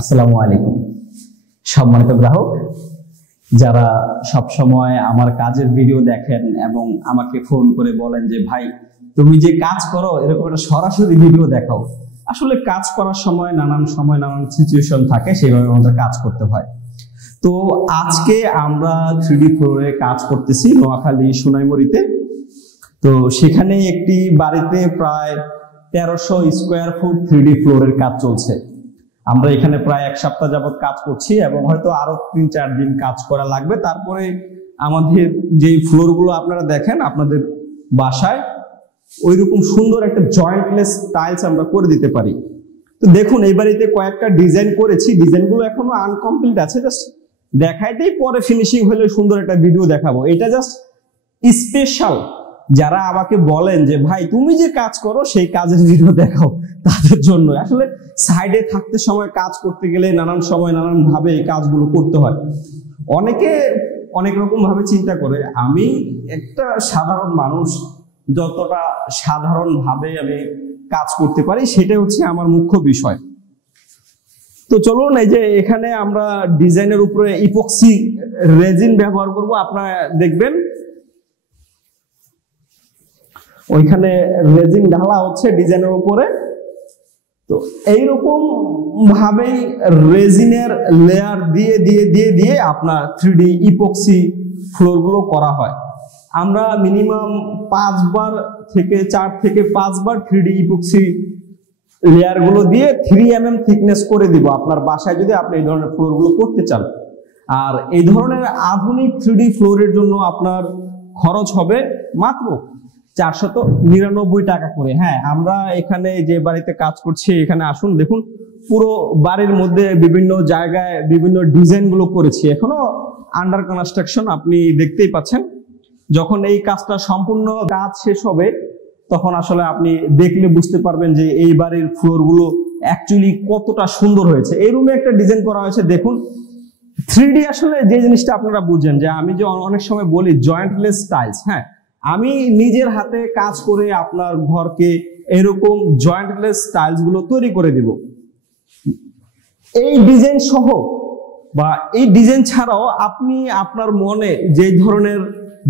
আসসালামু আলাইকুম। সম্মানিত গ্রাহক যারা সব সময় আমার কাজের ভিডিও দেখেন এবং আমাকে ফোন করে বলেন যে ভাই তুমি যে কাজ করো এরকম একটা সরাসরি ভিডিও দেখাও। আসলে কাজ করার সময় নানান সিচুয়েশন থাকে, সেইভাবে আমাদের কাজ করতে হয়। তো আজকে আমরা 3D ফ্লোরে কাজ করতেছি নোয়াখালী সোনাইমুড়িতে। তো সেখানে একটি বাড়িতে প্রায় 1300 স্কোয়ার ফুট 3D ফ্লোরের কাজ চলছে। আমরা এখানে প্রায় এক সপ্তাহ যাবত কাজ করছি এবং হয়তো আরো 3-4 দিন কাজ করা লাগবে। তারপরে আমাদের যে ফ্লোর গুলো আপনারা দেখেন আপনাদের বাসায় ওইরকম সুন্দর একটা জয়েন্টলেস টাইলস আমরা করে দিতে পারি। তো দেখুন এই বাড়িতে কয়েকটা ডিজাইন করেছি, ডিজাইনগুলো এখনো আনকমপ্লিট আছে, জাস্ট দেখাইতেই পরে ফিনিশিং হলে সুন্দর একটা ভিডিও দেখাবো। এটা জাস্ট স্পেশাল যারা আমাকে বলেন যে ভাই তুমি যে কাজ করো সেই কাজের ভিডিও দেখাও, তাদের জন্য। আসলে সাইডে থাকতে সময় কাজ করতে গেলে নানান সময় নানান ভাবে এই কাজগুলো করতে হয়। অনেকে অনেক রকম ভাবে চিন্তা করে, আমি একটা সাধারণ মানুষ, যতটা সাধারণ ভাবে আমি কাজ করতে পারি সেটাই হচ্ছে আমার মুখ্য বিষয়। তো চলুন, এই যে এখানে আমরা ডিজাইনের উপরে ইপক্সি রেজিন ব্যবহার করব। আপনারা দেখবেন ওইখানে রেজিন ঢালা হচ্ছে ডিজাইনের উপরে। তো এইরকম ভাবেই রেজিনের লেয়ার দিয়ে দিয়ে দিয়ে দিয়ে আপনার 3D ইপক্সি ফ্লোর গুলো করা হয়। আমরা মিনিমাম 4 থেকে 5 বার 3D ইপক্সি লেয়ার গুলো দিয়ে 3 mm থিকনেস করে দিব আপনার বাসায়, যদি আপনি এই ধরনের ফ্লোর গুলো করতে চান। আর এই ধরনের আধুনিক 3D ফ্লোরের জন্য আপনার খরচ হবে মাত্র 499 টাকা করে। হ্যাঁ, আমরা এখানে যে বাড়িতে কাজ করছি এখানে আসুন, দেখুন পুরো বাড়ির মধ্যে বিভিন্ন জায়গায় বিভিন্ন ডিজাইন গুলো করেছি, এখনো আন্ডার কনস্ট্রাকশন, আপনি দেখতেই পাচ্ছেন। যখন এই কাজটা সম্পূর্ণ কাজ শেষ হবে তখন আসলে আপনি দেখলে বুঝতে পারবেন যে এই বাড়ির ফ্লোর গুলো অ্যাকচুয়ালি কতটা সুন্দর হয়েছে। এই রুমে একটা ডিজাইন করা হয়েছে, দেখুন 3D আসলে যে জিনিসটা আপনারা বুঝেন, যে আমি যে অনেক সময় বলি জয়েন্টলেস টাইলস, হ্যাঁ আমি নিজের হাতে কাজ করে আপনার ঘরকে এরকম জয়েন্টলেস টাইলস গুলো তৈরি করে দিব। এই ডিজাইন সহ বা এই ডিজাইন ছাড়াও আপনি আপনার মনে যে ধরনের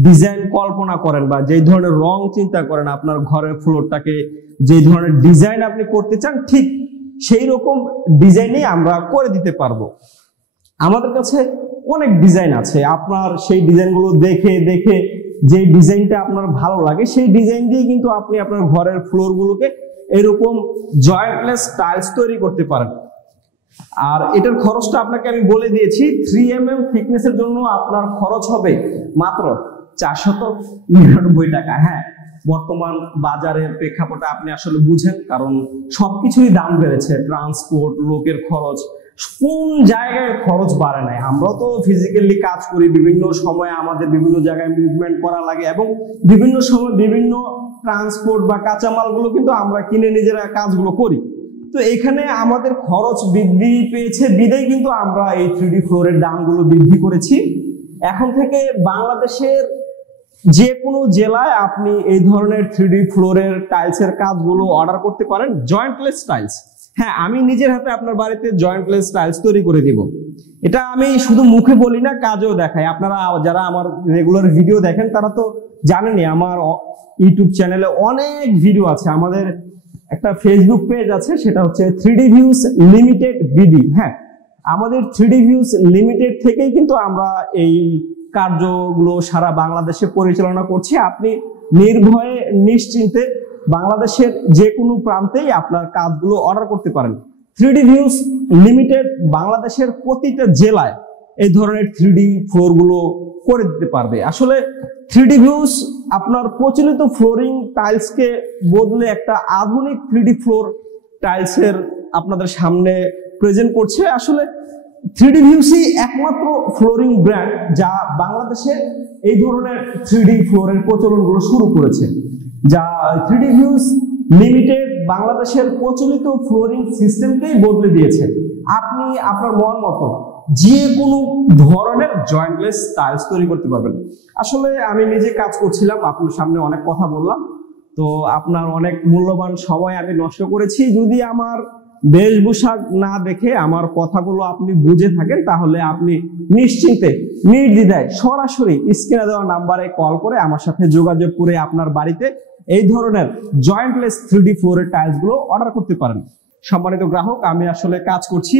ডিজাইন কল্পনা করেন বা যে ধরনের রং চিন্তা করেন, আপনার ঘরের ফ্লোরটাকে যে ধরনের ডিজাইন আপনি করতে চান ঠিক সেই রকম ডিজাইনই আমরা করে দিতে পারবো। আমাদের কাছে অনেক ডিজাইন আছে, আপনার সেই ডিজাইনগুলো দেখে দেখে যে ডিজাইনটা আপনার ভালো লাগে সেই ডিজাইন দিয়ে কিন্তু আপনি আপনার ঘরের ফ্লোর গুলোকে এরকম জয়েন্টলেস টাইলস তৈরি করতে পারেন। আর এটার খরচটা আপনাকে আমি বলে দিয়েছি, 3 mm থিকনেসের জন্য আপনার খরচ হবে মাত্র 499 টাকা। হ্যাঁ, বর্তমান বাজারের প্রেক্ষাপটে আপনি আসলে বুঝেন, কারণ সবকিছুই দাম বেড়েছে, ট্রান্সপোর্ট, লোকের খরচ, কোন জায়গায় খরচ বাড়ে নাই। আমরা তো ফিজিক্যালি কাজ করি, বিভিন্ন সময় আমাদের বিভিন্ন জায়গায় মুভমেন্ট করা লাগে এবং বিভিন্ন সময় বিভিন্ন ট্রান্সপোর্ট বা কাঁচামালগুলো কিন্তু আমরা কিনে নিজেরা কাজগুলো করি। তো এখানে আমাদের খরচ বৃদ্ধি পেয়েছে বিধায় কিন্তু আমরা এই 3D ফ্লোরের দামগুলো বৃদ্ধি করেছি। এখন থেকে বাংলাদেশের যে কোনো জেলায় আপনি এই ধরনের 3D ফ্লোরের টাইলসের কাজগুলো অর্ডার করতে পারেন, জয়েন্টলেস টাইলস। হ্যাঁ, আমি নিজের হাতে আপনার বাড়িতে জয়েন্টলেস টাইলস তৈরি করে দিব। এটা আমি শুধু মুখে বলি না, কাজেও দেখাই। আপনারা যারা আমার রেগুলার ভিডিও দেখেন তারা তো জানেনই, আমার ইউটিউব চ্যানেলে অনেক ভিডিও আছে। আমাদের একটা ফেসবুক পেজ আছে, সেটা হচ্ছে 3D ভিউজ লিমিটেড বিডি। হ্যাঁ, আমাদের 3D ভিউজ লিমিটেড থেকেই কিন্তু আমরা এই কার্যগুলো সারা বাংলাদেশে পরিচালনা করছি। আপনি নির্ভয়ে নিশ্চিন্তে বাংলাদেশের যে কোনো প্রান্তেই আপনার কাজগুলো অর্ডার করতে পারেন। 3D ভিউজ লিমিটেড বাংলাদেশের প্রতিটা জেলায় এই ধরনের 3D ফ্লোর গুলো করে দিতে পারবে। আসলে 3D ভিউজ আপনার প্রচলিত ফ্লোরিং টাইলসকে বদলে একটা আধুনিক 3D ফ্লোর টাইলসের আপনাদের সামনে প্রেজেন্ট করছে। আসলে 3D ভিউসই একমাত্র ফ্লোরিং ব্র্যান্ড যা বাংলাদেশে এই ধরনের 3D ফ্লোরের প্রচলনগুলো শুরু করেছে, যা 3D ভিউজ লিমিটেড বাংলাদেশের প্রচলিত ফ্লোরিং সিস্টেমকেই বদলে দিয়েছে। আপনি আপনার মন মতো যে কোনো ধরনের জয়েন্টলেস টাইলস তৈরি করতে পারবেন। আসলে আমি নিজে কাজ করছিলাম, আপনার সামনে অনেক কথা বললাম, তো আপনার অনেক মূল্যবান সময় আমি নষ্ট করেছি। যদি আমার বেশভূষা না দেখে আমার কথাগুলো আপনি বুঝে থাকেন, তাহলে আমার কথাগুলো আপনি বুঝে থাকেন, তাহলে আপনি নিশ্চিন্তে নির্দ্বিধায় সরাসরি স্ক্রিনে দেওয়া নাম্বারে কল করে আমার সাথে যোগাযোগ করে আপনার বাড়িতে এই ধরনের জয়েন্টলেস 3D ফ্লোরের টাইলস গুলো অর্ডার করতে পারেন। সম্মানিত গ্রাহক, আমি আসলে কাজ করছি।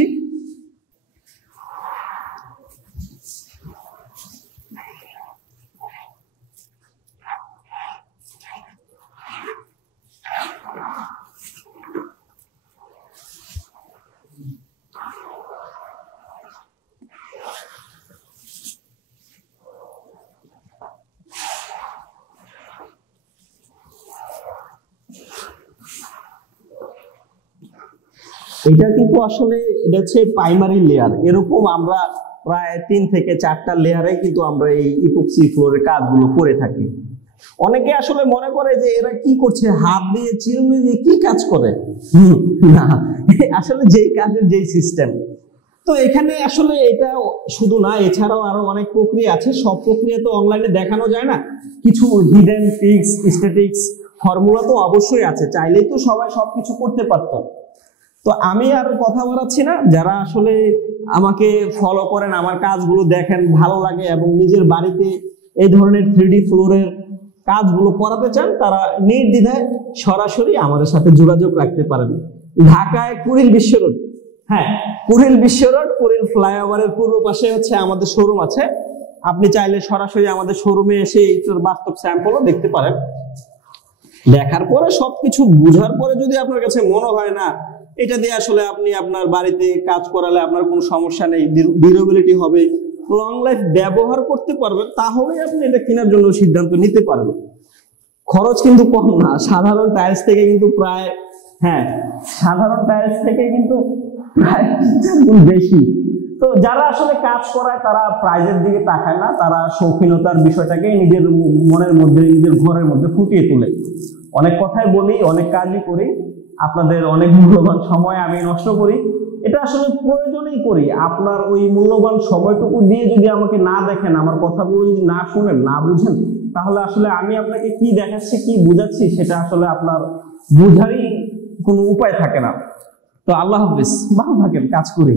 এটা কিন্তু আসলে এটা হচ্ছে প্রাইমারি লেয়ার, এরকম আমরা প্রায় 3 থেকে 4টা লেয়ারে কিন্তু আমরা এই ইপক্সি ফ্লোরের কাজগুলো করে থাকি। অনেকে আসলে মনে করে যে এরা কি করছে, হাত দিয়ে চিরুনি দিয়ে কি কাজ করে। না, আসলে যেই কাজের যেই সিস্টেম। তো এখানে আসলে এটা শুধু না, এছাড়াও আরো অনেক প্রক্রিয়া আছে, সব প্রক্রিয়া তো অনলাইনে দেখানো যায় না। কিছু হিডেন ট্রিক্স, স্ট্যাটিক্স, ফর্মুলা তো অবশ্যই আছে, চাইলেই তো সবাই সবকিছু করতে পারতো। তো আমি আর কথা বলাচ্ছি না, যারা আসলে আমাকে ফলো করেন, আমার কাজগুলো দেখেন, ভালো লাগে এবং নিজের বাড়িতে এই ধরনের 3D ফ্লোরের কাজগুলো করাতে চান, তারা নির্দ্বিধায় সরাসরি আমাদের সাথে যোগাযোগ রাখতে পারেন। ঢাকায় কুড়িল বিশ্ব রোড, হ্যাঁ কুড়িল বিশ্ব রোড, কুড়িল ফ্লাইওভারের পূর্ব পাশে হচ্ছে আমাদের শোরুম আছে। আপনি চাইলে সরাসরি আমাদের শোরুমে এসে এইটার বাস্তব স্যাম্পলও দেখতে পারেন। দেখার পরে সবকিছু বুঝার পরে যদি আপনার কাছে মনে হয় না এটা দিয়ে আসলে আপনি আপনার বাড়িতে কাজ করালে আপনার কোনো সমস্যা নেই, ডিউরেবিলিটি হবে, লং লাইফ ব্যবহার করতে পারবেন, তাহলে আপনি এটা কেনার জন্য সিদ্ধান্ত নিতে পারবেন। খরচ কিন্তু কম না, সাধারণ টাইলস থেকে কিন্তু প্রায় বেশি। তো যারা আসলে কাজ করায় তারা প্রাইজের দিকে তাকায় না, তারা শৌখিনতার বিষয়টাকে নিজের মনের মধ্যে, নিজের ঘরের মধ্যে ফুটিয়ে তোলে। অনেক কথাই বলি, অনেক কাজই করি, আপনাদের অনেক মূল্যবান সময় আমি নষ্ট করি, এটা আসলে প্রয়োজনেই করি। আপনার ওই মূল্যবান সময়টুকু দিয়ে যদি আমাকে না দেখেন, আমার কথাগুলো যদি না শুনেন, না বুঝেন, তাহলে আসলে আমি আপনাকে কি দেখাচ্ছি, কি বুঝাচ্ছি, সেটা আসলে আপনার বুঝারই কোনো উপায় থাকে না। তো আল্লাহ হাফেজ, ভালো থাকেন, কাজ করি।